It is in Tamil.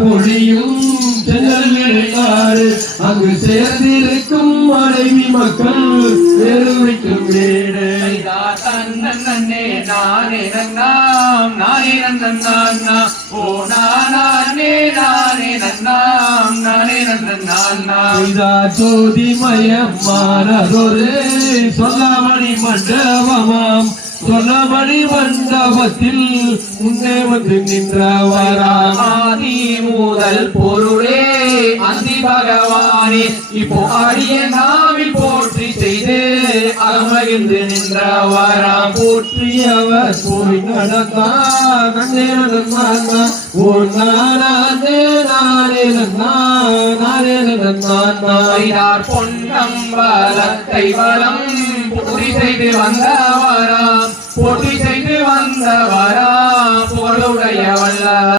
மொழியும் அங்கு சேர்ந்திருக்கும் மனைவி மக்கள் எருமைக்கும் வீடு நன்னே நானே நன்னாம் நானே நன்னா ஓ நானே நானே நன்னாம் நானே நன்னா ஜோதிமயமானதொரு சொல்லாமணி மண்டபமாம் சொன்னபடி மண்டபத்தில் முன்னே வந்து நின்றவராதி முதல் பொருளே அந்தி பகவானே இப்போ அடிய நாவில் போற்றி செய்து அகமகிழ்ந்து நின்றவராம் போற்றியவர் போய் நடந்தார் நன்னே நடந்தார் ஓ நானே நானே நானே நடந்தார் பொன்னம்பலத்தை வளம் போற்றி செய்து வந்தவராம் போற்றி செய்து வந்தவரா